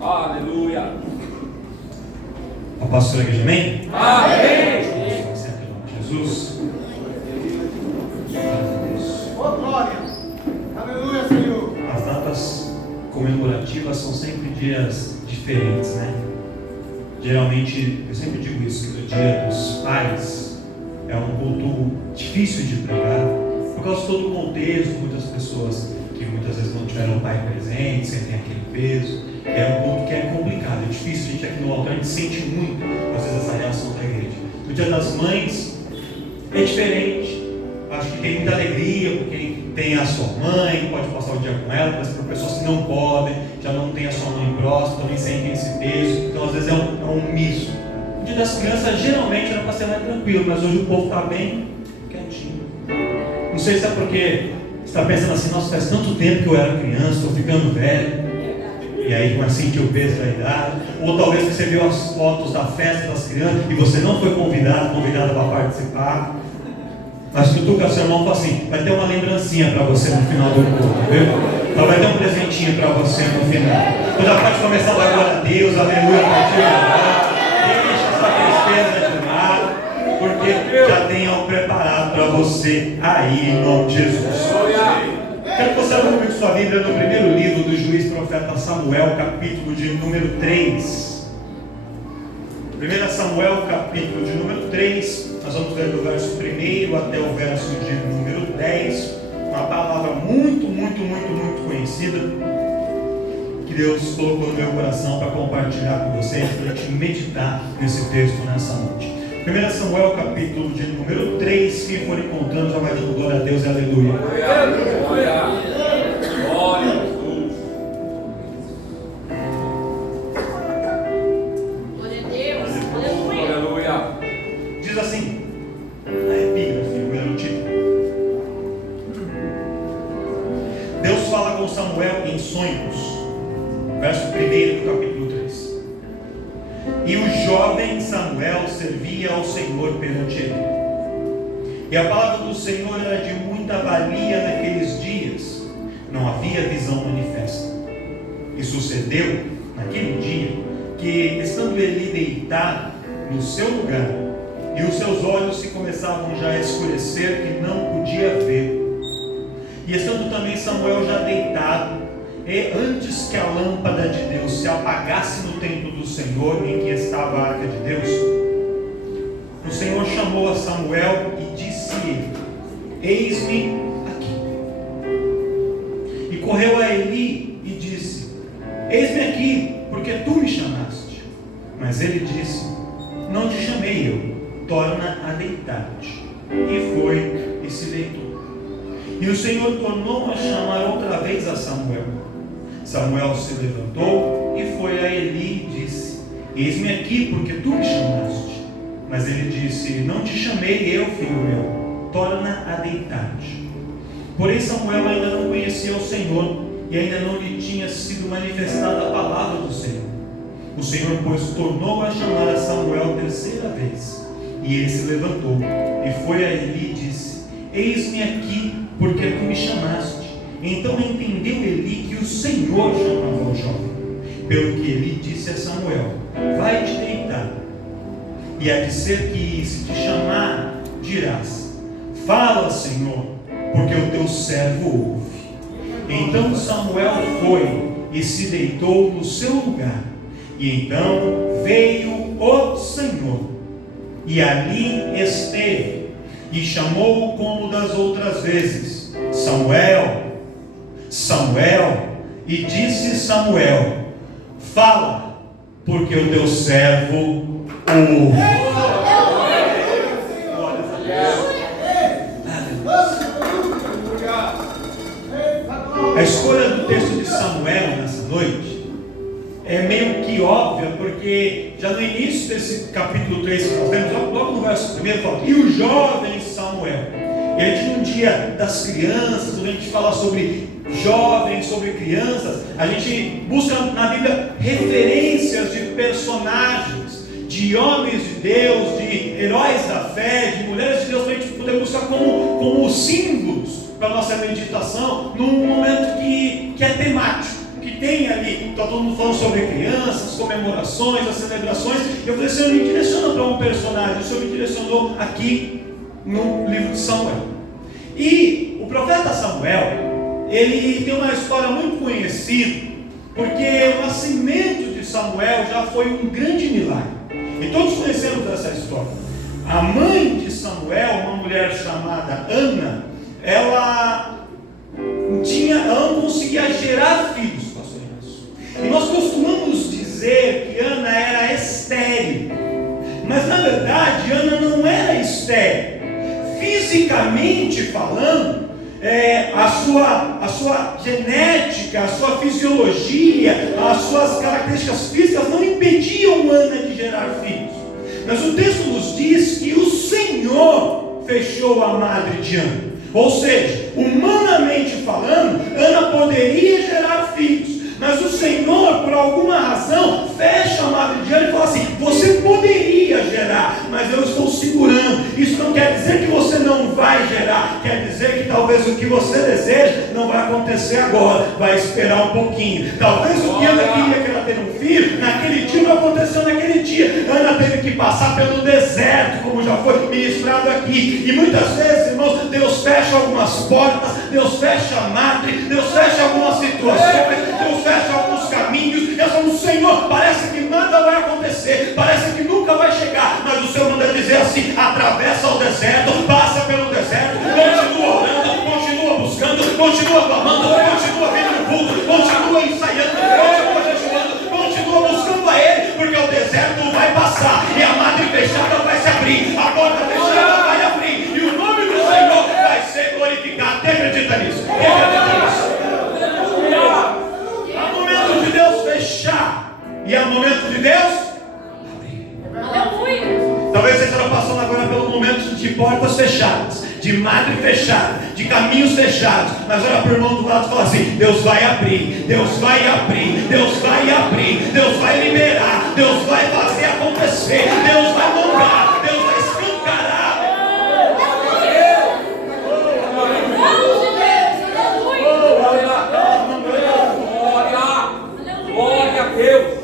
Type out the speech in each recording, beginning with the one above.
Aleluia. A pastora igreja, amém? Amém. Sempre em nome de Jesus. Oh, glória! Aleluia, Senhor! As datas comemorativas são sempre dias diferentes, né? Geralmente, eu sempre digo isso, que o dia dos pais é um culto difícil de pregar, por causa de todo o contexto, muitas pessoas que muitas vezes não tiveram o pai presente, sentem aquele peso. É um culto que é complicado, é difícil. A gente aqui no altar, a gente sente muito, às vezes, essa reação da igreja. O dia das mães é diferente. Acho que tem muita alegria, porque tem a sua mãe, pode passar o dia com ela, mas para pessoas que não podem, já não tem a sua mãe próxima, também sentem esse peso. Então, às vezes, é um misto. O dia das crianças, geralmente, era para ser mais tranquilo, mas hoje o povo está bem quietinho. Não sei se é porque você está pensando assim: nossa, faz tanto tempo que eu era criança, estou ficando velho. E aí começa a sentir o peso da idade. Ou talvez você viu as fotos da festa das crianças e você não foi convidada para participar. Mas cutuca seu irmão e fala assim: vai ter uma lembrancinha para você no final do culto, viu? Então vai ter um presentinho para você no final. Então já pode começar a dar glória a Deus, aleluia, a partir de agora. Deixa essa tristeza de lado, porque já tem algo preparado para você aí, em nome de Jesus. Quero que você abra comigo sua Bíblia no primeiro livro do juiz profeta Samuel, capítulo de número 3. 1 Samuel, capítulo de número 3. Nós vamos ler do verso 1 até o verso de número 10. Uma palavra muito conhecida, que Deus colocou no meu coração para compartilhar com vocês, para a gente meditar nesse texto nessa noite. 1 Samuel, capítulo de número 3. Quem for encontrando já vai dando glória a Deus e aleluia. Glória a Jesus. Aleluia. Diz assim, na epígrafe, no título: Deus fala com Samuel em sonhos. Verso 1 do capítulo 3. E o jovem Samuel servia ao Senhor perante ele. E a palavra do Senhor era de muita valia naqueles dias. Não havia visão manifesta. E sucedeu, naquele dia, que, estando ele deitado no seu lugar, e os seus olhos se começavam já a escurecer, que não podia ver. E estando também Samuel já deitado, e antes que a lâmpada de Deus se apagasse no templo do Senhor, em que estava a arca de Deus, o Senhor chamou a Samuel e disse-lhe: eis-me aqui. E correu a Eli e disse: eis-me aqui, porque tu me chamaste. Mas ele disse: não te chamei eu, torna a deitar-te. E foi e se deitou. E o Senhor tornou a chamar outra vez a Samuel. Samuel se levantou e foi a Eli e disse: eis-me aqui, porque tu me chamaste. Mas ele disse: não te chamei eu, filho meu, torna a deitar-te. Porém Samuel ainda não conhecia o Senhor, e ainda não lhe tinha sido manifestada a palavra do Senhor. O Senhor, pois, tornou a chamar a Samuel terceira vez. E ele se levantou e foi a Eli e disse: eis-me aqui, porque tu me chamaste. Então entendeu Eli que o Senhor chamava o jovem. Pelo que Eli disse a Samuel: vai te deitar. E há de ser que, se te chamar, dirás: fala, Senhor, porque o teu servo ouve. Então Samuel foi e se deitou no seu lugar. E então veio o Senhor, e ali esteve, e chamou-o como das outras vezes: Samuel, Samuel. E disse Samuel: fala, porque o teu servo ouve. A escolha do texto de Samuel nessa noite é meio que óbvia, porque já no início desse capítulo 3 que nós temos, logo no verso 1, fala: e o jovem Samuel. E a gente, no dia das crianças, quando a gente fala sobre jovens, sobre crianças, a gente busca na Bíblia referências de personagens, de homens de Deus, de heróis da fé, de mulheres de Deus, para a gente poder buscar como símbolos para a nossa meditação, num momento que é temático, que tem ali, está todo mundo falando sobre crianças, comemorações, as celebrações. Eu falei, Senhor, me direciona para um personagem. O Senhor me direcionou aqui no livro de Samuel. E o profeta Samuel, ele tem uma história muito conhecida, porque o nascimento de Samuel já foi um grande milagre. E todos conhecemos essa história. A mãe de Samuel, uma mulher chamada Ana, ela não conseguia gerar filhos, pastor Inácio. E nós costumamos dizer que Ana era estéril, mas na verdade Ana não era estéril. Fisicamente falando, a sua genética, a sua fisiologia, as suas características físicas não impediam Ana de gerar filhos. Mas o texto nos diz que o Senhor fechou a madre de Ana. Ou seja, humanamente falando, Ana poderia gerar filhos, mas o Senhor, por alguma razão, fecha a madre de Ana e fala assim: você poderia gerar, mas eu estou segurando. Isso não quer dizer que você não vai gerar, quer dizer que talvez o que você deseja não vai acontecer agora, vai esperar um pouquinho. Talvez o que Ana queria, que ela ter um filho, naquele dia não aconteceu naquele dia. Ana teve que passar pelo deserto, como já foi ministrado aqui. E muitas vezes, irmãos, Deus fecha algumas portas, Deus fecha a madre, Deus fecha algumas situações, Deus fecha alguns caminhos. E nós falamos: Senhor, parece que nada vai acontecer, parece que nunca vai chegar, mas o Senhor manda dizer assim: atravessa o deserto, passa pelo deserto, continua orando, continua buscando, continua clamando, continua vindo no culto, continua ensaiando, continua jejuando, continua buscando a Ele, porque o deserto vai passar e a madre fechada vai se abrir, a porta fechada vai abrir, e o nome do Senhor vai ser glorificado. Quem acredita nisso? Quem acredita nisso? Há momento de Deus fechar e há momento de Deus abrir. Talvez você esteja passando agora pelo momento de portas fechadas, de madre fechada, de caminhos fechados. Mas olha para o irmão do lado e fala assim: Deus vai abrir, Deus vai abrir, Deus vai abrir, Deus vai liberar, Deus vai fazer acontecer, Deus vai mandar, Deus vai escancarar. Glória a Deus.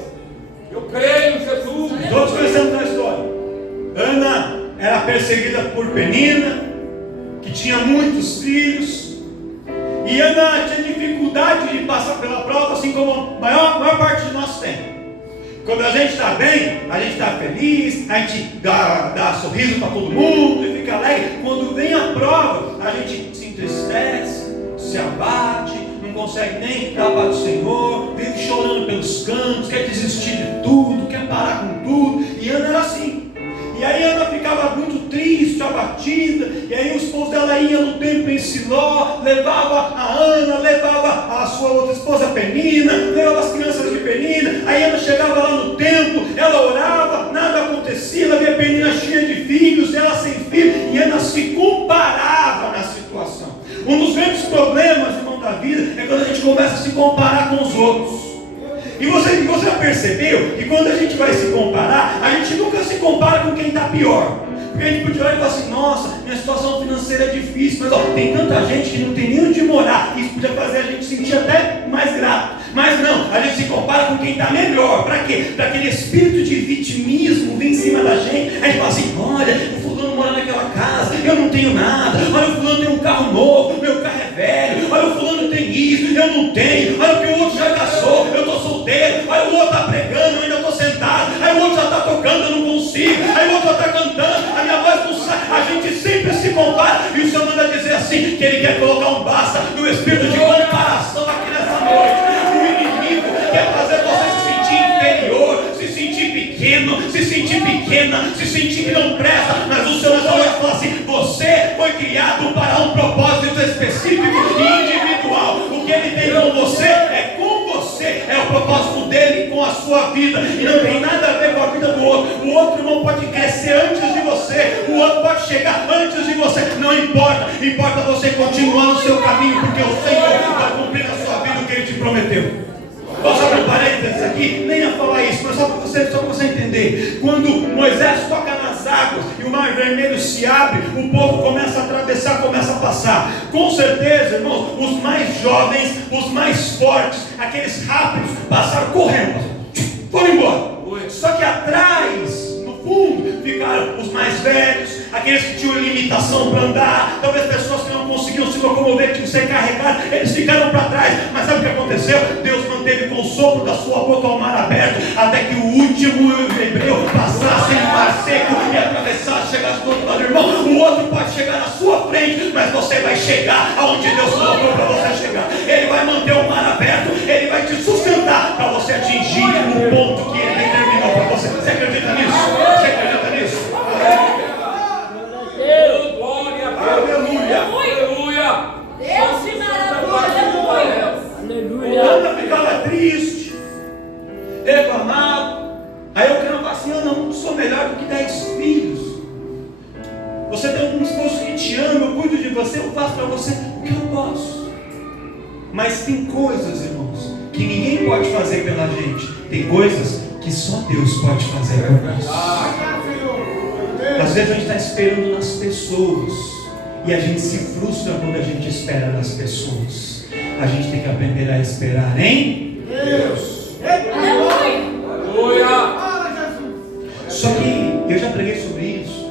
Eu creio em Jesus. Todos conhecemos a história. Ana era perseguida por Penina, que tinha muitos filhos, e Ana tinha dificuldade de passar pela prova, assim como a maior parte de nós tem. Quando a gente está bem, a gente está feliz, a gente dá sorriso para todo mundo e fica alegre. Quando vem a prova, a gente se entristece, se abate, não consegue nem dar para o Senhor, vive chorando pelos cantos, quer desistir de tudo, quer parar com tudo. E Ana era assim. E aí Ana ficava muito triste, abatida. E aí o esposo dela ia no templo em Siló, levava a Ana, levava a sua outra esposa Penina, levava as crianças de Penina. Aí Ana chegava lá no templo, ela orava, nada acontecia. Ela via Penina cheia de filhos, ela sem filho, e Ana se comparava na situação. Um dos grandes problemas, irmão, da vida é quando a gente começa a se comparar com os outros. E você já percebeu que quando a gente vai se comparar, a gente nunca se compara com quem está pior. Porque a gente podia olhar e falar assim: nossa, minha situação financeira é difícil, mas tem tanta gente que não tem nem onde morar. Isso podia fazer a gente sentir até mais grato. Mas não, a gente se compara com quem está melhor. Para quê? Para aquele espírito de vitimismo vir em cima da gente. A gente fala assim: olha, o fulano mora naquela casa, eu não tenho nada. Olha, o fulano tem um carro novo, meu carro é velho. Olha, o fulano tem isso, eu não tenho. Olha, o que o outro já casou, eu estou solteiro. Olha, o outro está pregando, eu ainda estou sentado. Aí o outro já está tocando, eu não consigo. Aí o outro já está cantando, a minha voz não sai. A gente sempre se compara. E o Senhor manda dizer assim, que Ele quer colocar um basta no espírito de comparação aqui nessa noite. Quer fazer você se sentir inferior, se sentir pequeno, se sentir pequena, se sentir que não presta. Mas o Senhor nessa noite fala assim: você foi criado para um propósito específico e individual. O que Ele tem com você é com você, é o propósito dele com a sua vida, e não tem nada a ver com a vida do outro. O outro irmão pode crescer antes de você, o outro pode chegar antes de você, não importa, importa você continuar no seu caminho, porque o Senhor vai cumprir na sua vida o que Ele te prometeu. Posso abrir parênteses aqui? Nem ia falar isso, mas só para você entender. Quando Moisés toca nas águas e o mar vermelho se abre, o povo começa a atravessar, começa a passar. Com certeza, irmãos, os mais jovens, os mais fortes, aqueles rápidos, passaram correndo, foram embora. Só que atrás, no fundo, ficaram os mais velhos, aqueles que tinham limitação para andar, talvez pessoas que não conseguiam se locomover, tinham que ser carregados, eles ficaram para trás. Mas sabe o que aconteceu? Deus manteve com o sopro da sua boca o mar aberto, até que o último hebreu passasse em mar seco e atravessasse, chegasse do outro lado. Irmão, o outro pode chegar na sua frente, mas você vai chegar aonde Deus colocou para você chegar. Ele vai manter o mar aberto, ele vai te sustentar para você atingir o ponto que ele determinou para você. Você acredita nisso? Você acredita nisso? Glória a Deus. Aleluia. Aleluia. Deus te maravilha. Aleluia. Ana ficava triste, reclamava. Aí eu quero falar assim: eu não sou melhor do que 10 filhos. Você tem um esposo que te ama, eu cuido de você, eu faço para você o que eu posso. Mas tem coisas, irmãos, que ninguém pode fazer pela gente. Tem coisas que só Deus pode fazer por nós. Às vezes a gente está esperando nas pessoas e a gente se frustra quando a gente espera nas pessoas. A gente tem que aprender a esperar em Deus. Aleluia. Só que eu já preguei sobre isso.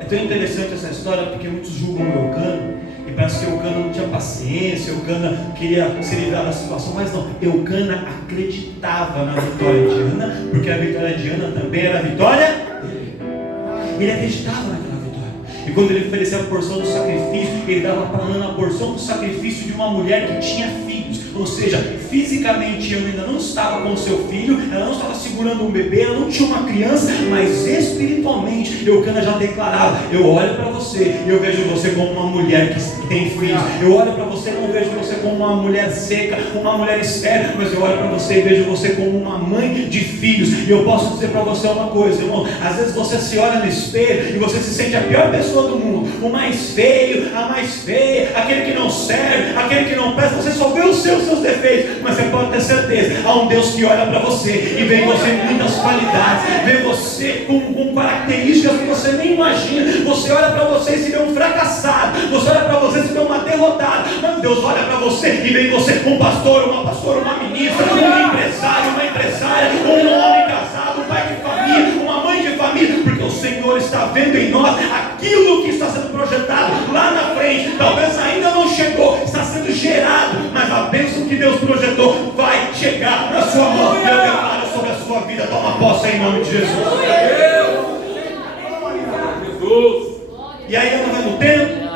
É tão interessante essa história porque muitos julgam o Eucana e parece que Eucana não tinha paciência, Eucana queria se livrar da situação, mas não, Eucana acreditava na vitória de Ana, porque a vitória de Ana também era a vitória dele. Ele acreditava naquela vitória. E quando ele ofereceu a porção do sacrifício, ele dava para Ana a porção do sacrifício de uma mulher que tinha filhos. Ou seja, fisicamente Ana ainda não estava com seu filho, ela não estava segurando um bebê, ela não tinha uma criança, mas espiritualmente Eucana já declarava: eu olho para você e eu vejo você como uma mulher que tem filhos. Eu olho para você e não vejo você como uma mulher seca, uma mulher estéril, mas eu olho para você e vejo você como uma mãe de filhos. E eu posso dizer para você uma coisa, irmão: às vezes você se olha no espelho e você se sente a pior pessoa do mundo, o mais feio, a mais feia, aquele que não serve, aquele que não presta. Você só vê os seus defeitos, mas você pode ter certeza, há um Deus que olha para você e vê em você muitas qualidades, vê você com características que você nem imagina. Você olha para você e se vê um fracassado, você olha para você e se vê uma derrotada, mas Deus olha para você e vê em você um pastor, uma pastora, uma ministra, um empresário, uma empresária, um homem casado, um pai de família, uma mãe de família, porque o Senhor está vendo em nós aquilo que está sendo projetado lá na frente. Talvez ainda não chegou, está sendo gerado, mas a bênção que Deus projetou vai chegar na sua mão. Eu declaro sobre a sua vida, toma posse em nome de Jesus. Jesus. E aí ela vai no templo,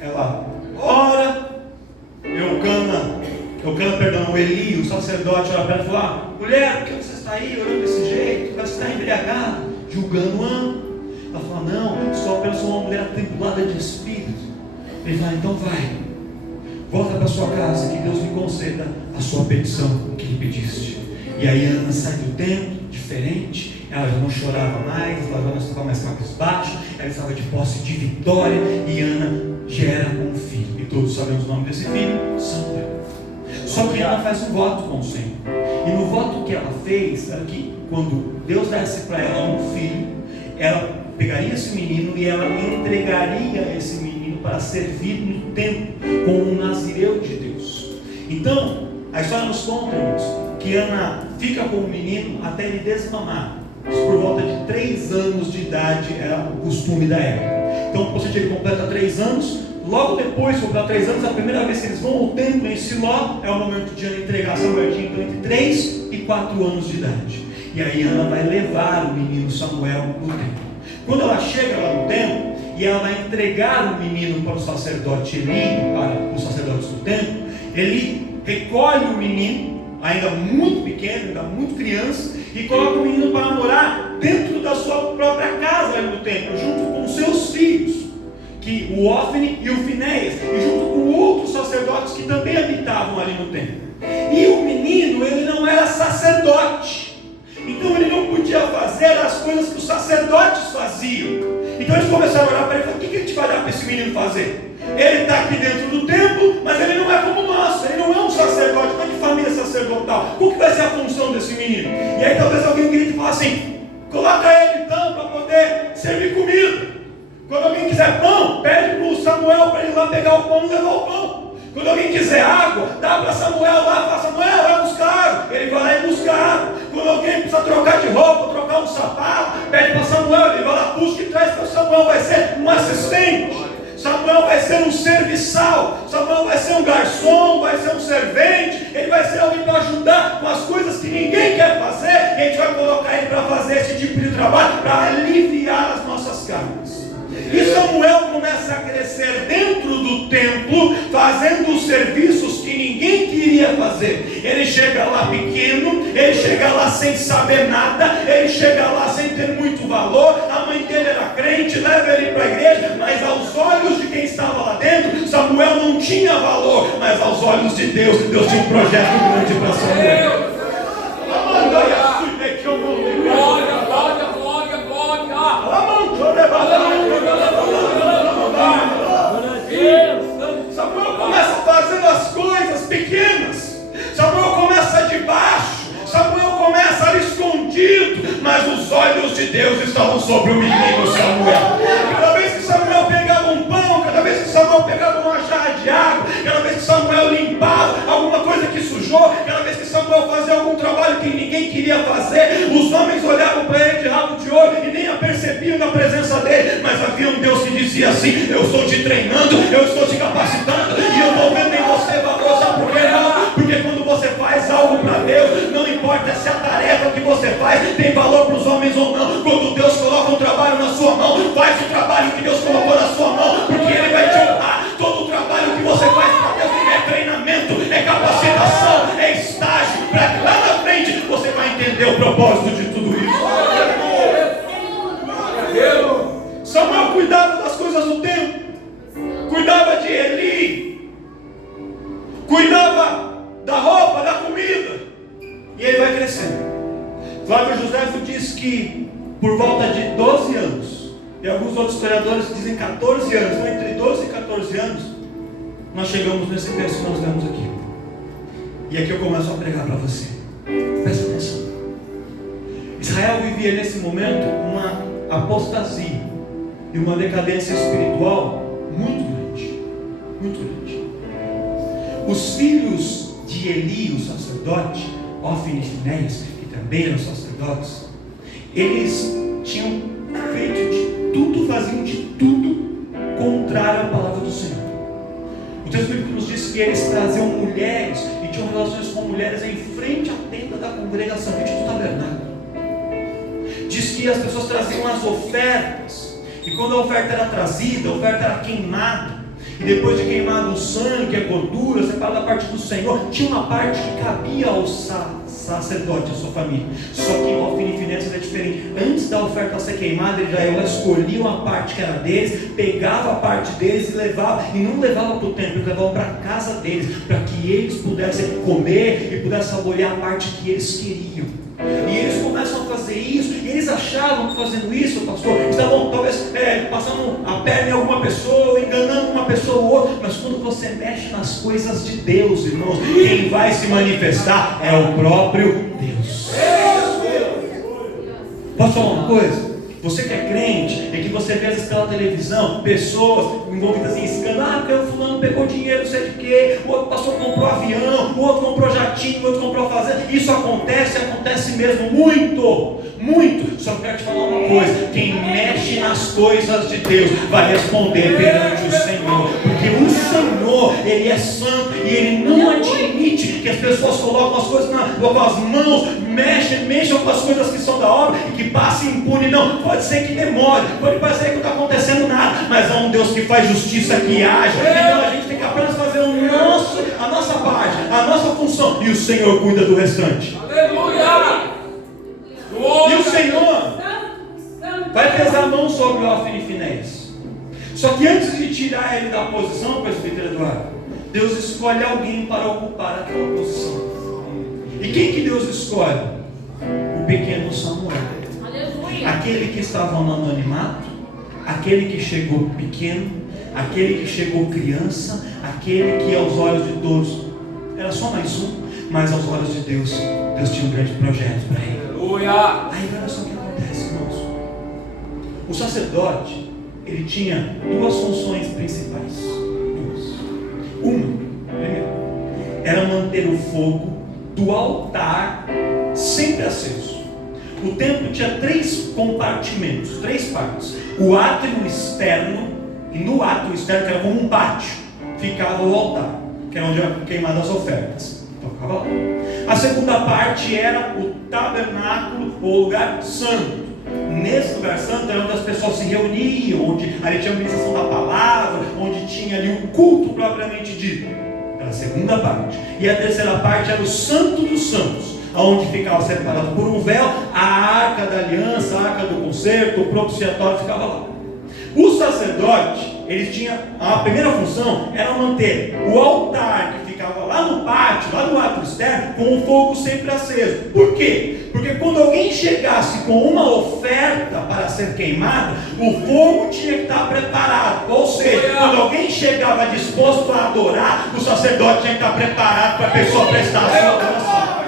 ela ora, o Eli, o sacerdote, olha para ela e fala: mulher, por que você está aí orando desse jeito? Você está embriagada, julgando Ana. Ela fala: não, sou apenas uma mulher atribulada de espírito. Ele fala: então vai, volta para sua casa, que Deus me conceda a sua petição que lhe pediste. E aí Ana sai do templo, diferente, ela já não chorava mais, ela já não estava mais cabisbaixa, ela estava de posse de vitória, e Ana gera um filho, e todos sabemos o nome desse filho: Samuel. Só que Ana faz um voto com o Senhor, e no voto que ela fez, era que quando Deus desse para ela um filho, ela pegaria esse menino e ela entregaria esse menino para servir no templo como um nazireu de Deus. Então, a história nos conta, irmãos, que Ana fica com o menino até ele desmamar. Isso por volta de 3 anos de idade era o costume da época. Então, quando ele completa 3 anos, logo depois de completar 3 anos, a primeira vez que eles vão ao templo em Siló, é o momento de Ana entregar Samuel, então entre 3 e 4 anos de idade. E aí Ana vai levar o menino Samuel no templo. Quando ela chega lá no templo e ela vai entregar o menino para o sacerdote Eli, para os sacerdotes do templo, ele recolhe o menino, ainda muito pequeno, ainda muito criança, e coloca o menino para morar dentro da sua própria casa ali no templo, junto com seus filhos, que o Ófine e o Finéias, e junto com outros sacerdotes que também habitavam ali no templo. E o menino, ele não era sacerdote, então ele não podia fazer as coisas que os sacerdotes faziam. Então eles começaram a orar para ele e falaram: o que a gente vai dar para esse menino fazer? Ele está aqui dentro do templo, mas ele não é como nós, ele não é um sacerdote, não é de família sacerdotal. Qual que vai ser a função desse menino? E aí talvez alguém grite e fale assim: coloca ele então para poder servir pegar o pão, levar o pão. Quando alguém quiser água, dá para Samuel lá, fala: Samuel, vai buscar água. Ele vai lá e busca água. Quando alguém precisa trocar de roupa, trocar um sapato, pede para Samuel, ele vai lá, busca e traz para Samuel. Vai ser um assistente, Samuel vai ser um serviçal, Samuel vai ser um garçom, vai ser um servente, ele vai ser alguém para ajudar com as coisas que ninguém quer fazer, e a gente vai colocar ele para fazer esse tipo de trabalho, para aliviar as nossas cargas. E Samuel começa a crescer dentro do templo, fazendo os serviços que ninguém queria fazer. Ele chega lá pequeno, ele chega lá sem saber nada, ele chega lá sem ter muito valor. A mãe dele era crente, leva ele para a igreja, mas aos olhos de quem estava lá dentro, Samuel não tinha valor, mas aos olhos de Deus, Deus tinha um projeto grande para Samuel. Samuel começa fazendo as coisas pequenas, Samuel começa de baixo, Samuel começa ali escondido, mas os olhos de Deus estavam sobre o menino Samuel. Cada vez que Samuel pegava um pão, cada vez que Samuel pegava uma jarra de água, cada vez que Samuel limpava alguma coisa que sujou, cada vez que Samuel fazia algum trabalho que ninguém queria fazer, os homens olhavam para ele de rabo de olho e nem a percebiam na presença dele. Mas havia um Deus que dizia assim: eu estou te treinando, eu estou te capacitando, e eu estou vendo em você valor. Sabe por que não? Porque quando você faz algo para Deus, não importa se a tarefa que você faz tem valor para os homens ou não. Quando Deus coloca um trabalho na sua mão, faz o trabalho que Deus colocou na sua mão, porque Ele vai te honrar. Todo o trabalho que você faz para Deus é treinamento, é capacitação, é estágio, para que lá na frente você vai entender o propósito de tudo isso. Samuel cuidava das coisas do templo, cuidava de Eli, cuidava da roupa, da comida, e ele vai crescendo. Flávio Joséfo diz que por volta de 12 anos, e alguns outros historiadores dizem 14 anos, então entre 12 e 14 anos, nós chegamos nesse texto que nós lemos aqui. E aqui eu começo a pregar para você. Presta atenção. Israel vivia nesse momento uma apostasia e uma decadência espiritual muito grande. Muito grande. Os filhos de Eli, o sacerdote, Ofni e Finéias, que também eram sacerdotes, eles tinham feito de tudo, faziam de tudo contrário à palavra do Senhor. O texto bíblico nos diz que eles traziam mulheres e tinham relações com mulheres em frente à tenda da congregação, frente do tabernáculo. Diz que as pessoas traziam as ofertas, e quando a oferta era trazida, a oferta era queimada, e depois de queimado o sangue, a gordura, separada da parte do Senhor, tinha uma parte que cabia ao sacerdote, à sua família. Só que o Ofni e Finéias era diferente. Antes da oferta ser queimada, eles já escolhiam a parte que era deles, pegava a parte deles e levava, e não levava para o templo, eles levavam para a casa deles, para que eles pudessem comer e pudessem saborear a parte que eles queriam. E eles começam a fazer isso, e eles achavam que fazendo isso, pastor, estavam talvez passando a perna em alguma pessoa, enganando uma pessoa ou outra, mas quando você mexe nas coisas de Deus, irmãos, quem vai se manifestar é o próprio Deus. Posso falar uma coisa? Você que é crente, e que você vê às vezes pela televisão, pessoas envolvidas em escândalo, porque o fulano pegou dinheiro, não sei de quê, o outro pastor comprou avião, o outro comprou jatinho, o outro comprou fazenda. Isso acontece mesmo, muito, muito. Só quero te falar uma coisa: quem mexe nas coisas de Deus vai responder perante o Senhor, porque o Senhor, Ele é santo, e Ele não admite que as pessoas colocam as coisas com as mãos, mexam com as coisas que são da obra e que passem impune. Não, pode ser que demore, pode parecer que não está acontecendo nada, mas há um Deus que faz justiça, que age. Então a gente tem que apenas fazer a nossa parte, a nossa função, e o Senhor cuida do restante. Aleluia! E o Senhor vai pesar a mão sobre o Ofni e Finéias. Só que antes de tirar ele da posição, presbítero Eduardo, Deus escolhe alguém para ocupar aquela posição. E quem que Deus escolhe? O pequeno Samuel. Aquele que estava no anonimato, aquele que chegou pequeno, aquele que chegou criança, aquele que aos olhos de todos era só mais um, mas aos olhos de Deus, Deus tinha um grande projeto para ele. Aleluia! Aí olha só o que acontece, irmãos. O sacerdote, ele tinha duas funções principais. Primeiro, era manter o fogo do altar sempre aceso. O templo tinha 3 compartimentos, 3 partes. O átrio externo, e no átrio externo, que era como um pátio, ficava o altar, que era onde eram queimadas as ofertas. Então ficava lá. A segunda parte era o tabernáculo, ou lugar santo. Nesse lugar santo era onde as pessoas se reuniam, onde ali tinha a ministração da palavra, onde tinha ali o culto propriamente dito. Era a segunda parte. E a terceira parte era o Santo dos Santos, onde ficava separado por um véu a arca da aliança, a arca do concerto, o propiciatório ficava lá. O sacerdote, eles tinham, a primeira função era manter o altar que ficava lá no pátio, lá no átrio externo, com o fogo sempre aceso. Por quê? Porque quando alguém chegasse com uma oferta para ser queimada, o fogo tinha que estar preparado. Ou seja, quando alguém chegava disposto a adorar, o sacerdote tinha que estar preparado para a pessoa prestar a sua adoração.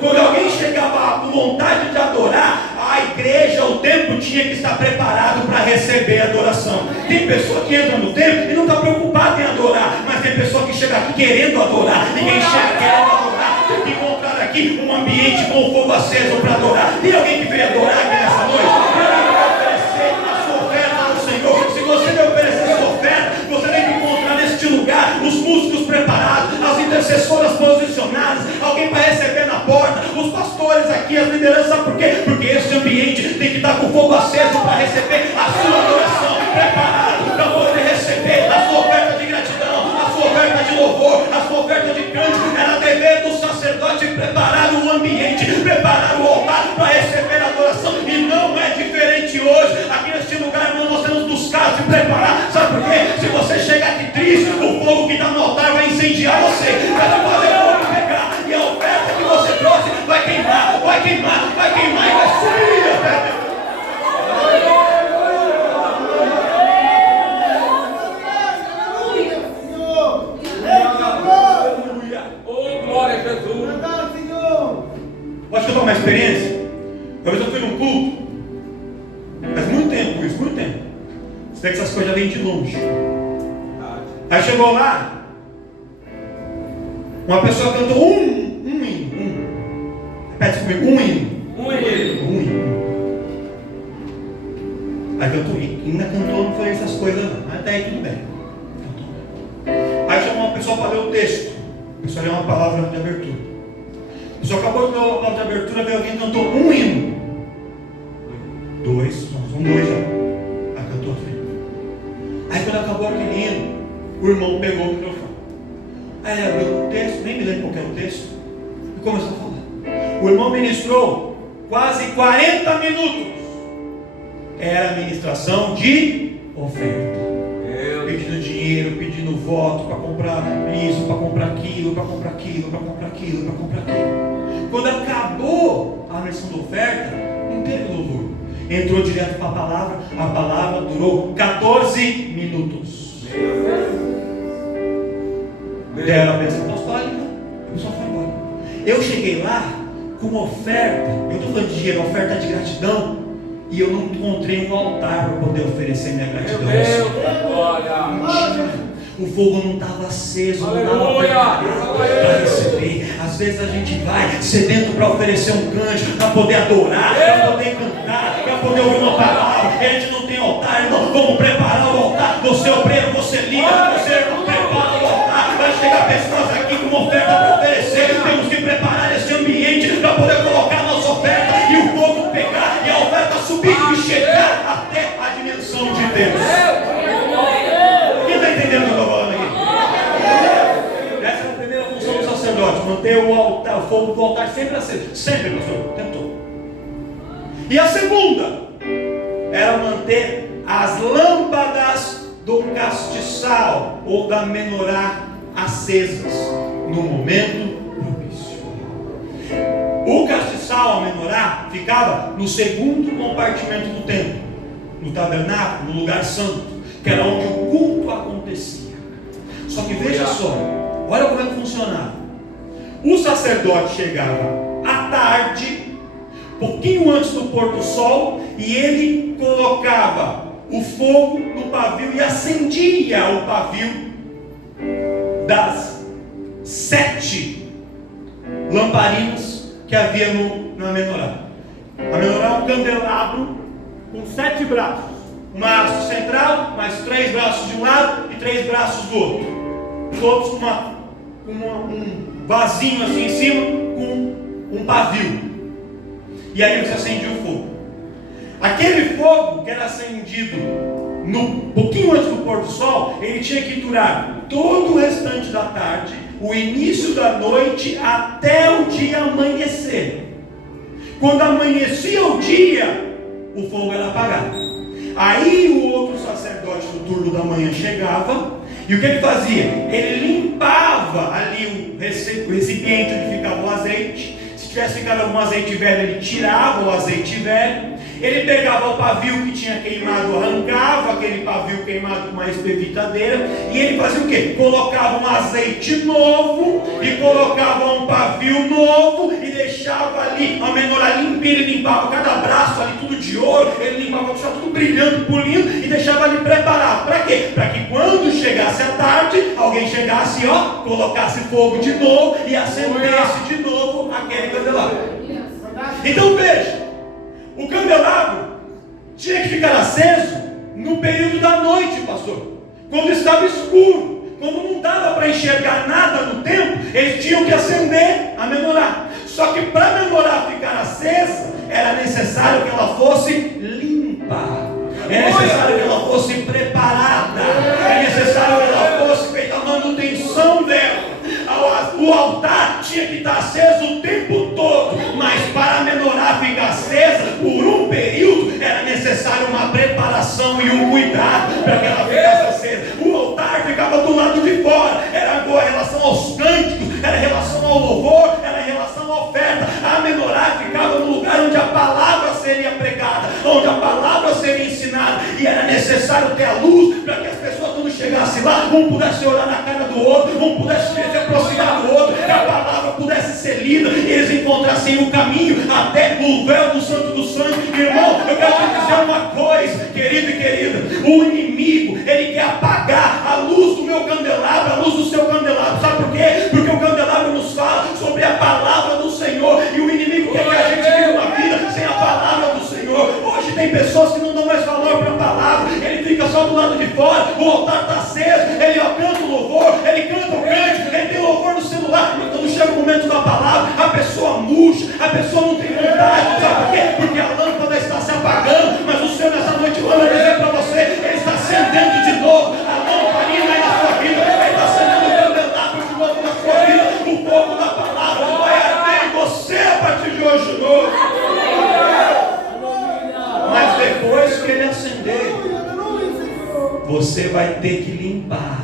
Quando alguém chegava com vontade de adorar, a igreja, o templo tinha que estar preparado para receber a adoração. Tem pessoa que entra no templo e não está preocupada em adorar, mas tem pessoa que chega aqui querendo adorar. Ninguém chega querendo adorar. Tem que encontrar aqui um ambiente com fogo aceso para adorar. Tem alguém que veio adorar aqui nessa noite? Tem alguém que vai oferecer a sua oferta ao Senhor? Se você vai oferecer a sua oferta, você tem que encontrar neste lugar os músicos preparados, as intercessoras posicionadas, alguém para receber na porta, os pastores aqui, as lideranças. Sabe por quê? Porque esse ambiente tem que estar com fogo aceso para receber a sua adoração, preparado para poder receber a sua oferta de gratidão, a sua oferta de louvor, a sua oferta de cântico. Era dever do sacerdote preparar o ambiente, preparar o altar para receber a adoração. E não é diferente hoje. Aqui neste lugar, irmão, nós temos buscado se preparar. Sabe por quê? Se você chegar aqui triste, o fogo que está no altar vai incendiar você, vai te fazer fogo pegar, e a oferta que você trouxe vai queimar, vai queimar, vai queimar e vai subir até. Acho que eu estou uma experiência. Uma vez eu fui num culto, faz muito tempo isso, muito tempo. Você vê que essas coisas vêm de longe. Aí chegou lá, uma pessoa cantou um hino. Repete comigo, um hino. Aí cantou, ainda cantou, não foi essas coisas não, mas até aí tudo bem. Aí chamou uma pessoa para ler o texto. A pessoa leu uma palavra de abertura. A pessoa acabou de ler uma palavra de abertura, veio alguém e cantou um hino. 2, são 2 já. Aí cantou assim. Aí quando acabou aquele hino, o irmão pegou o microfone. Aí ele abriu o texto, nem me lembro qual era o texto, e começou a falar. O irmão ministrou quase 40 minutos. Era a ministração de oferta. Pedindo dinheiro, pedindo voto para comprar isso, para comprar aquilo, para comprar aquilo, para comprar aquilo, para comprar aquilo. Quando acabou a missão da oferta, não teve louvor. Entrou direto para a palavra durou 14 minutos. Deram a bênção apostólica, a pessoa foi embora. Eu cheguei lá com uma oferta, eu estou falando de dinheiro, oferta de gratidão, e eu não encontrei um altar para poder oferecer minha gratidão. O fogo não estava aceso, não estava preparado para receber. Às vezes a gente vai sedento para oferecer um cântico, para poder adorar, para poder cantar, para poder ouvir uma palavra. E a gente não tem altar, irmão. Vamos preparar o altar. Você obreiro, você líder, você não prepara o altar. Vai chegar pessoas aqui com uma oferta para oferecer. Temos que preparar esse ambiente para poder colocar a nossa oferta e o fogo pegar e a oferta subir e chegar até a dimensão de Deus. Quem está entendendo o que eu estou falando aqui? Essa é a primeira função do sacerdote, manter o altar, o fogo do altar sempre aceso. Sempre, pastor, o tempo todo. E a segunda era manter as lâmpadas do castiçal ou da menorá acesas no momento propício. O castiçal, a menorá, ficava no segundo compartimento do templo, no tabernáculo, no lugar santo, que era onde o culto acontecia. Só que veja só, olha como é que funcionava. O sacerdote chegava à tarde, pouquinho antes do pôr do sol, e ele colocava o fogo no pavio e acendia o pavio das 7 lamparinas que havia na menorá. A menorá é um candelabro com 7 braços, uma haste central, mais 3 braços de um lado e 3 braços do outro, todos com um vasinho assim em cima, com um pavio. E aí você acendia o fogo. Aquele fogo que era acendido pouquinho antes do pôr do sol, ele tinha que durar todo o restante da tarde, o início da noite, até o dia amanhecer. Quando amanhecia o dia, o fogo era apagado. Aí o outro sacerdote do turno da manhã chegava, e o que ele fazia? Ele limpava ali o recipiente onde ficava o azeite. Se tivesse ficado algum azeite velho, ele tirava o azeite velho. Ele pegava o pavio que tinha queimado, arrancava aquele pavio queimado com uma espevitadeira, e ele fazia o quê? Colocava um azeite novo, e colocava um pavio novo, e deixava ali a menorá limpinha. Ele limpava cada braço ali, tudo de ouro, ele limpava, deixava tudo brilhando, pulindo, e deixava ali preparado. Para quê? Para que quando chegasse a tarde, alguém chegasse, colocasse fogo de novo, e acendesse de novo aquele candelabro. Então veja, o candelabro tinha que ficar aceso no período da noite, pastor, quando estava escuro, quando não dava para enxergar nada no templo. Eles tinham que acender a menorá. Só que para a menorá ficar acesa, era necessário que ela fosse limpa, é necessário que ela fosse preparada, é necessário que ela fosse feita a manutenção dela. O altar tinha que estar aceso o tempo todo, mas para a menorá ficar acesa por um período, era necessário uma preparação e um cuidado para que ela ficasse acesa. O altar ficava do lado de fora, era em relação aos cânticos, era em relação ao louvor, era em relação à oferta. A menorá ficava no lugar onde a palavra seria pregada, onde a palavra seria ensinada, e era necessário ter a luz para que as pessoas, quando chegassem lá, um pudesse olhar na cara do outro, um pudesse se aproximar do outro, que a palavra pudesse ser lida, e eles encontrassem o caminho até o véu do Santo dos Santos. Irmão, eu quero te dizer uma coisa, querido e querida: o inimigo, ele quer apagar a luz do meu candelabro, a luz do seu candelabro. Sabe por quê? Porque o candelabro nos fala sobre a palavra do Senhor, e o inimigo quer que a gente viva uma vida sem a palavra do Senhor. Hoje tem pessoas que não dão mais valor para a palavra, ele fica só do lado de fora, o altar está aceso, ele canta o louvor, ele canta o cântico, ele tem louvor no celular, mas quando chega o momento da palavra, a pessoa murcha, a pessoa não tem vontade. Sabe por quê? Porque a lâmpada está se apagando, mas o Senhor nessa noite manda dizer para você, ele está acendendo de novo a lamparina aí na sua vida, ele está acendendo o candelabro de novo na sua vida. O fogo da palavra vai arder em você a partir de hoje de novo. Mas depois que ele acender, você vai ter que limpar.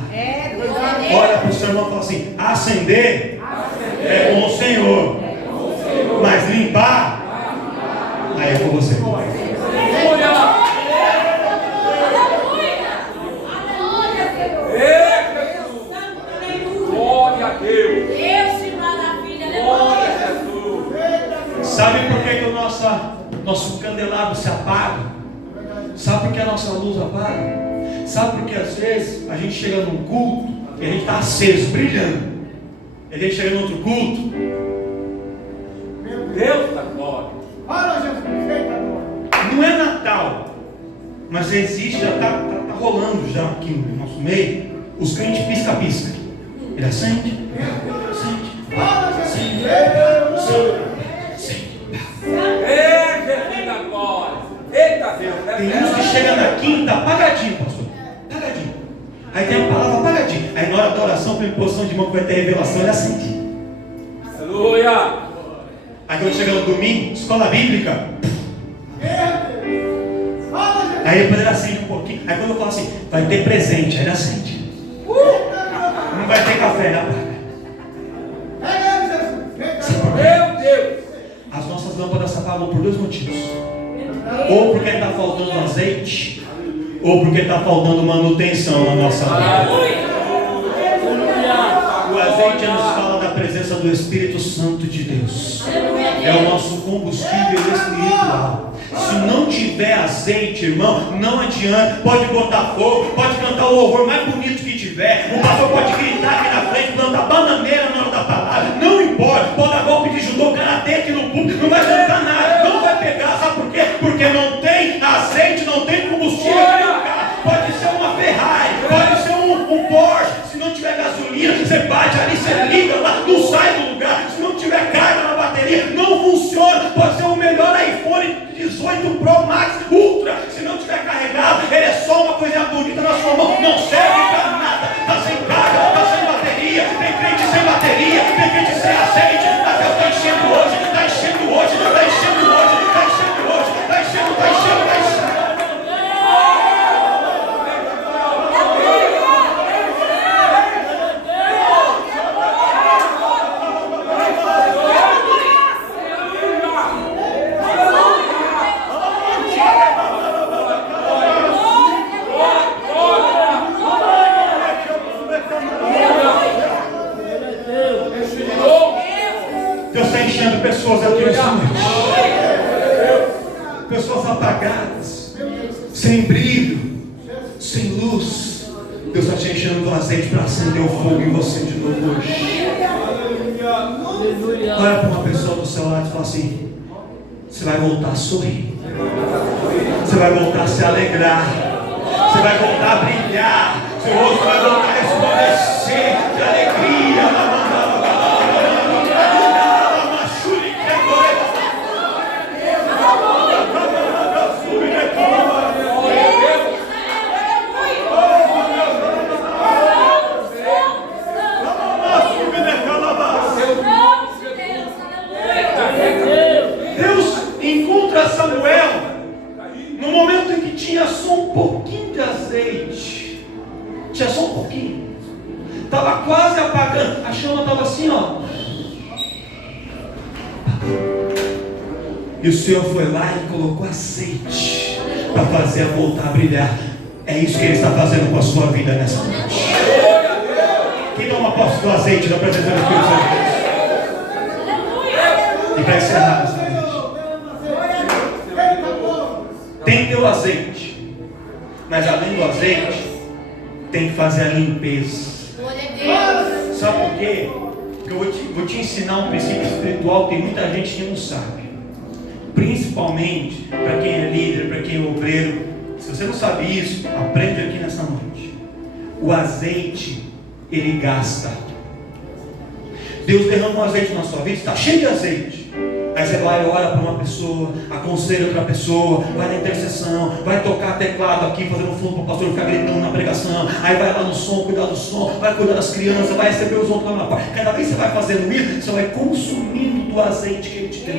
Olha para o seu irmão e fala assim: acender é com o Senhor, mas limpar aí é com você. Glória a Deus. Deus que maravilha, Glória a Jesus. Sabe por que o nosso candelabro se apaga? Sabe por que a nossa luz apaga? Sabe por que às vezes a gente chega num culto e a gente está aceso, brilhando, e a gente chega em outro culto, Deus da glória. não é Natal, mas existe, já está rolando já aqui no nosso meio, os crentes pisca-pisca. Ele acende, acende. Ei, Jesus da glória. Eita Deus. Tem uns que chega na quinta apagadinho, pastor, apagadinho. Aí tem a palavra apagadinho. Aí na hora da oração, para imposição de mão que vai ter revelação, ele acende. Aleluia. Aí quando chega no domingo, escola bíblica, aí depois ele acende um pouquinho. Aí quando eu falo assim, vai ter presente, aí ele acende. Não vai ter café, ele apaga. Meu Deus. As nossas lâmpadas se apagam por 2 motivos: ou porque está faltando azeite, ou porque está faltando manutenção na nossa vida. O azeite nos fala da presença do Espírito Santo de Deus. É o nosso combustível espiritual. Se não tiver azeite, irmão, não adianta. Pode botar fogo, pode cantar o louvor mais bonito que tiver. tiver. O pastor pode gritar aqui na frente, plantar bananeira na hora da palavra. Não importa. Pode dar golpe de judô, karatê aqui no público. Não vai adiantar nada. Não vai pegar. Sabe por quê? Porque não tem azeite, não tem combustível aqui no carro. Pode ser uma Ferrari, pode ser um Porsche. Se não tiver gasolina, você bate ali, você liga lá, não sai do lugar. Se não tiver carga na bateria, não funciona. Pode ser o melhor iPhone 18 Pro Max Ultra. Se não tiver carregado, ele é só uma coisa bonita na sua mão. Não serve para nada. Está sem carga, está sem bateria. Tem crente sem bateria, tem crente sem azeite. Mas Deus está enchendo hoje, está enchendo hoje, está enchendo hoje, está enchendo hoje, está enchendo, está enchendo, está enchendo. Deus está enchendo pessoas aqui nessa noite. Pessoas apagadas, sem brilho, sem luz. Deus está te enchendo do azeite para acender o fogo em você de novo hoje. Olha para uma pessoa do seu lado e fala assim: você vai voltar a sorrir, você vai voltar a se alegrar, você vai voltar a brilhar, seu rosto vai voltar a resplandecer de alegria. Samuel, no momento em que tinha só um pouquinho de azeite, tinha só um pouquinho, estava quase apagando, a chama estava assim, ó. E o Senhor foi lá e colocou azeite para fazer a voltar a brilhar. É isso que Ele está fazendo com a sua vida nessa noite. Quem toma posse do azeite da presença do Espírito Santo? E para encerrar essa noite, tem que ter o azeite, mas além do azeite, tem que fazer a limpeza. Sabe por quê? Porque eu vou te ensinar um princípio espiritual que muita gente não sabe. Principalmente para quem é líder, para quem é obreiro. Se você não sabe isso, aprende aqui nessa noite. O azeite, ele gasta. Deus derrama um azeite na sua vida, está cheio de azeite. Aí você vai e ora para uma pessoa, aconselha outra pessoa, vai na intercessão, vai tocar teclado aqui, fazendo fundo para o pastor ficar gritando na pregação. Aí vai lá no som, cuidar do som, vai cuidar das crianças, vai receber os outros lá na parte. Cada vez que você vai fazendo isso, você vai consumindo do azeite que Ele te deu.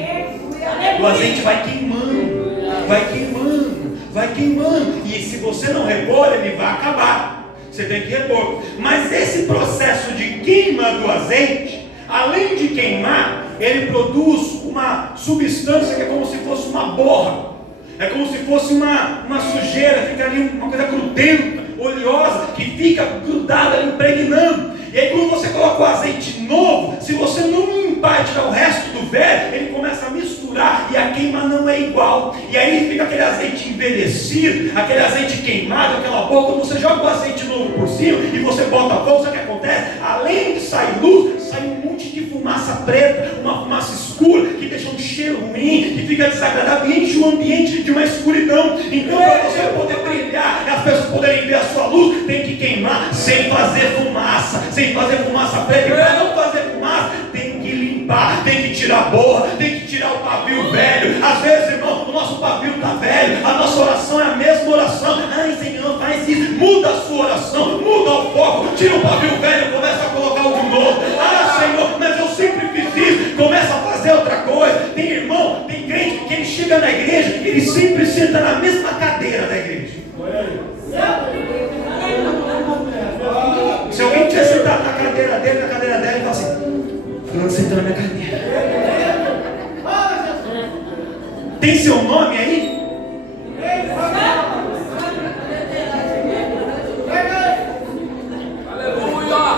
O azeite vai queimando, vai queimando, vai queimando. E se você não repor, ele vai acabar. Você tem que repor. Mas esse processo de queima do azeite, além de queimar, ele produz uma substância que é como se fosse uma borra, é como se fosse uma sujeira, fica ali uma coisa grudenta, oleosa, que fica grudada ali, impregnando. E aí quando você coloca o azeite novo, se você não limpar e tirar o resto do velho, ele começa a misturar e a queima não é igual. E aí fica aquele azeite envelhecido, aquele azeite queimado, aquela boca. Quando você joga o azeite novo por cima e você bota a bolsa, o que acontece? Além de sair luz, sai um monte de fumaça preta, uma fumaça escura, que deixa um cheiro ruim, que fica desagradável e enche o ambiente de uma escuridão. Então para você poder brilhar e as pessoas poderem ver a sua luz, tem que queimar sem fazer fumaça preta. E para não fazer fumaça, tem que limpar, tem que tirar a borra, tem que tirar o pavio velho. Às vezes, irmão, o nosso pavio está velho, a nossa oração é a mesma oração. Ai, Senhor, faz isso, muda a sua oração, muda o foco, tira o pavio velho, começa a colocar algo novo. Ah, Senhor, mas eu sempre fiz isso, começa a fazer outra coisa. Tem irmão, tem crente que ele chega na igreja, ele sempre senta na mesma cadeira da igreja. Se alguém tiver sentado na cadeira dele, ele fala assim: fulano sentou na minha cadeira. Tem seu nome aí?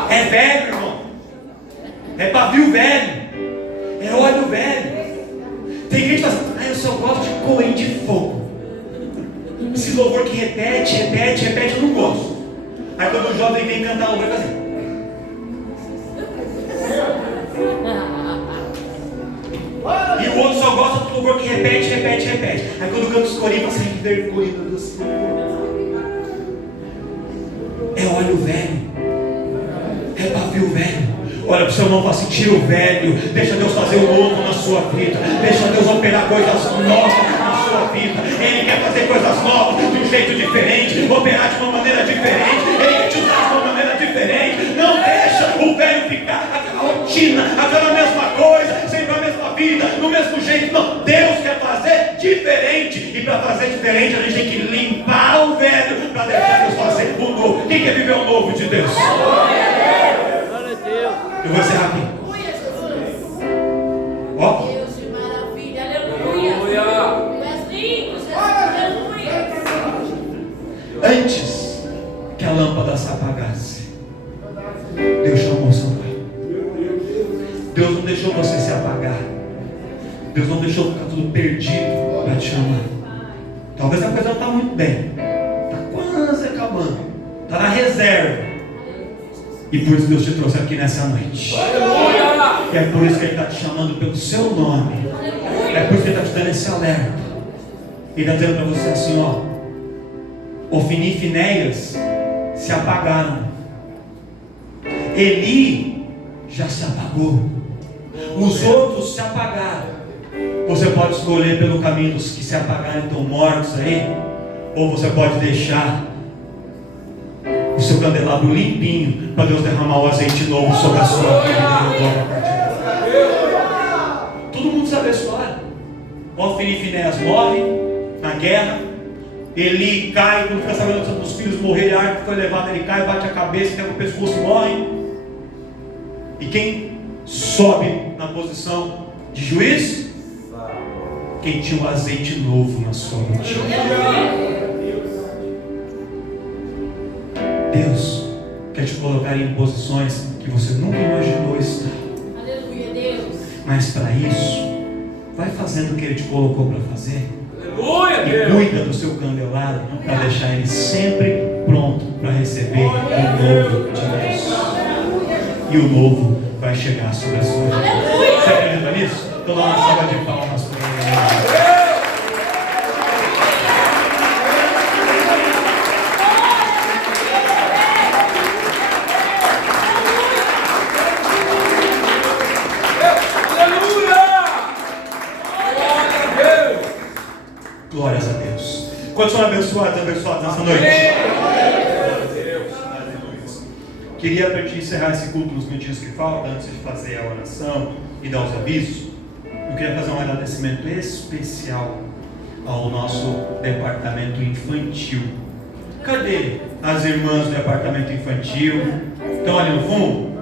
É velho, irmão. É pavio velho. É óleo velho. Tem gente que fala assim: eu só gosto de coen de fogo. Esse louvor que repete, eu não gosto. Aí quando o jovem vem cantar, vai fazer. E o outro só gosta do louvor que repete. Aí quando canta os corinhos, fala assim, que vergonha, meu Deus. É óleo velho. É pavio velho. Olha para o seu irmão e fala assim, tira o velho. Deixa Deus fazer o novo na sua vida. Deixa Deus operar coisas novas na sua vida. Ele quer fazer coisas novas de um jeito diferente. Operar de uma maneira diferente. Ele quer te usar de uma maneira diferente. Não deixa o velho ficar aquela rotina, aquela mesma coisa, sempre a mesma vida, no mesmo jeito. Não, Deus quer fazer diferente. E para fazer diferente a gente tem que limpar o velho para deixar Deus fazer o novo. Quem quer viver o novo de Deus? Eu vou encerrar aqui. Ó. Deus de maravilha, aleluia. Tu és lindo, Jesus, aleluia. Antes que a lâmpada se apagasse, Deus chamou Samuel. Deus não deixou você se apagar. Deus não deixou ficar tudo perdido para te chamar. Talvez a coisa não está muito bem. Está quase acabando. Está na reserva. E por isso Deus te trouxe aqui nessa noite. E é por isso que Ele está te chamando pelo seu nome. É por isso que Ele está te dando esse alerta. Ele está dizendo para você assim, ó. Ofni e Finéias se apagaram. Eli já se apagou. Os outros se apagaram. Você pode escolher pelo caminho dos que se apagaram e estão mortos aí. Ou você pode deixar o seu candelabro limpinho para Deus derramar o azeite novo sobre a sua vida. Todo mundo sabe a história. Ofni e Finéias morrem na guerra. Eli cai, quando fica sabendo dos filhos morrerem, a arca foi levada, ele cai, bate a cabeça, pega o pescoço e morre. E quem sobe na posição de juiz? Quem tinha um azeite novo na sua rotina. Deus quer te colocar em posições que você nunca imaginou estar. Aleluia, Deus. Mas para isso, vai fazendo o que Ele te colocou para fazer. Aleluia, E Deus. cuida do seu candelabro para deixar ele sempre pronto para receber o novo de Deus. E o novo vai chegar sobre a sua vida. Você acredita nisso? Então dá uma salva de palmas para Ele. Glórias a Deus. Quantos são abençoados nessa noite? Queria, para te encerrar esse culto nos minutinhos que faltam, antes de fazer a oração e dar os avisos, eu queria fazer um agradecimento especial ao nosso departamento infantil. Cadê as irmãs do departamento infantil? Estão ali no fundo?